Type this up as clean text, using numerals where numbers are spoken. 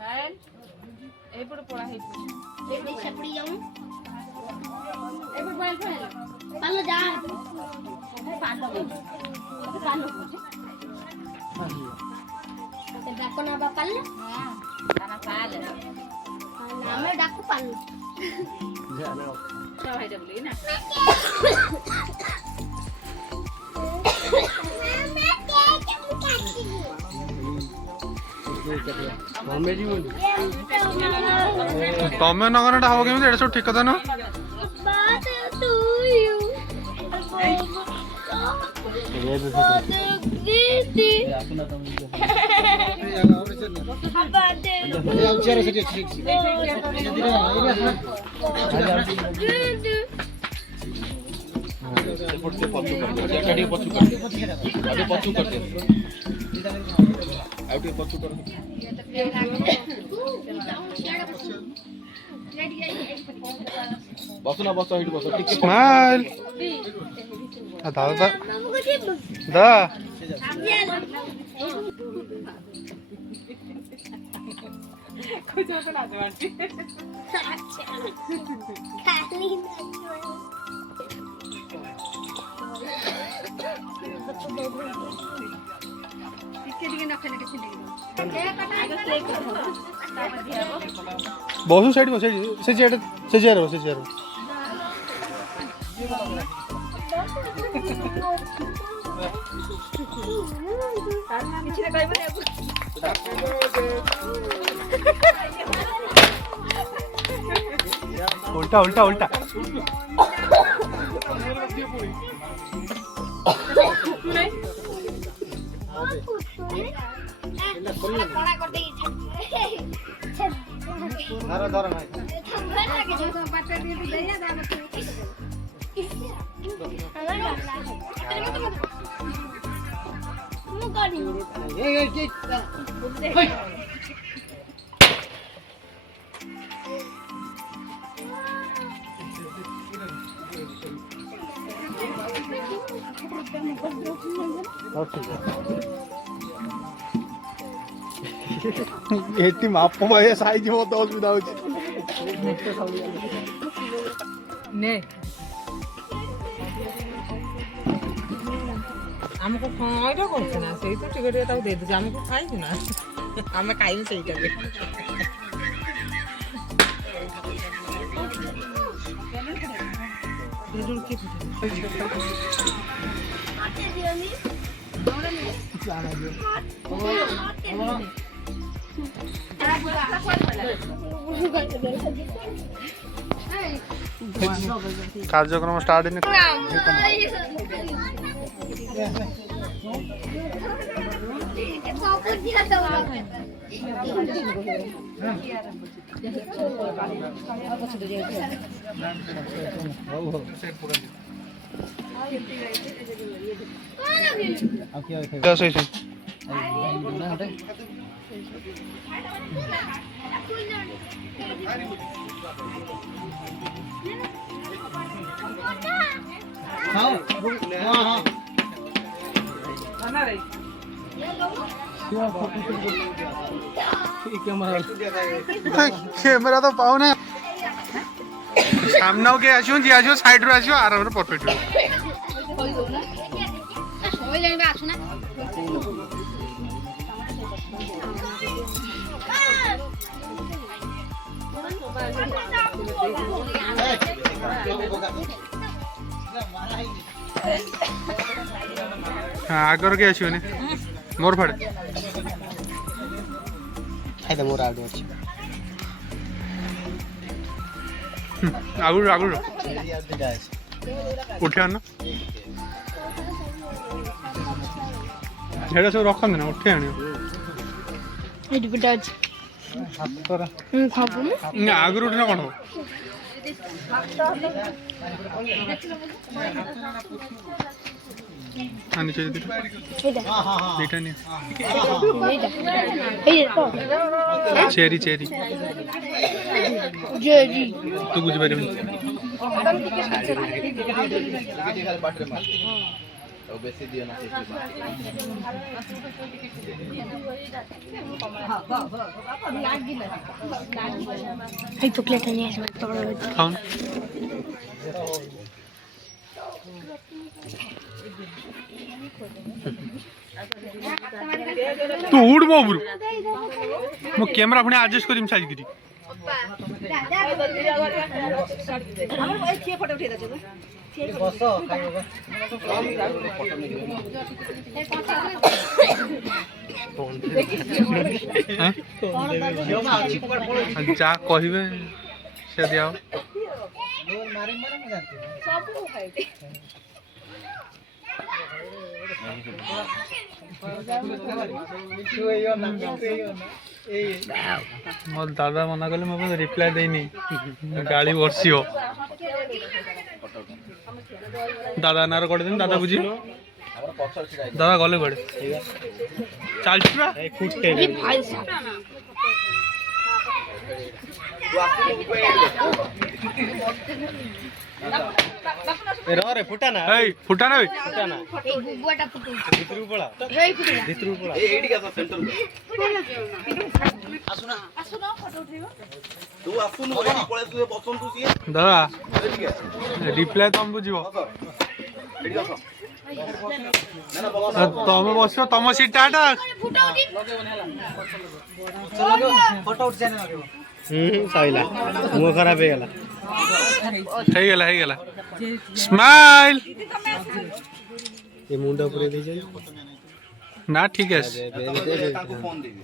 ଏଇପଟେ ପଳା ହେଇଛି ଏଇଠି ସେପଡ଼ି ଯାଉ ଏପଟେ ପଳା ପାଲ ଯା ପାଲ ते डाको ना बापा ले हां ताना पाल नाम डाको पाल जानो तो है डबली ना तमें नगरटा हम केमी सब ठीक कथा ना बसना बस हिट बस ठीक स्माइल दादा दा कुछ तो ना दे बहुत साइड बस से चेयर से चेयर उल्टा उल्टा उल्टा एटी माप भाई साइज बहुत असुविधा होची ने हमको खाइटा करछ ना सेही तो टिकट ताऊ दे दे हमको खाइछ ना हमें खाइम सेहीटा दे दूर के कार्यक्रम स्टार्ट इन कैमरा तो पाओ ना सामने के आसो जी आसो साइड रो आसो आराम रे परफेक्ट आगर के आसो ने मोर फाड़े खाइदा मोर आडो अछि आगुर आगुर उठे आना झेड़ा सब रखन ना उठे आने एडी बेटा हातरा खाबो ना आगुर उठना कोन हो आनी चाहिए एटा बेटा नहीं एटा चेरी चेरी जेरी तू बुझ पारे বেশি দিও না এই চকলেটটা নিয়ে আসবে তোর খান तू उड़ बाबू मो कैमरा अपने एडजस्ट करिम साइज करी বসো খাইবা जा कहिबे से दियाओ মারি মারি না জানতে সব খাইতে मोर दादा मना कले मैं रिप्लाई देनी गाड़ी बर्षी हो दादा नार कर दिन दादा बुझी दादा गले बड़े चल রে ফুটা না फुटा ना ফুটা না এই গুগুয়াটা ফুটু ভিতরু পড়া এই ফুটু ভিতরু পড়া এইডি কাছে সেন্টার আসুনা ফটো উঠিব তু আসুন ওই পড়ে তুই বসন্ত সিয়ে दादा ঠিক আছে रिप्लाई तुम बुझी এইডি আসো না না বস तुम बस तुम सीट टाटा ফুটা উঠি ফটো উঠ জানা সাইলা মুখ খারাপ হয়ে গেল है गला स्माइल এই মুন্ডা উপরে দিয়ে যাই ना ठीक है তাকে ফোন দিবি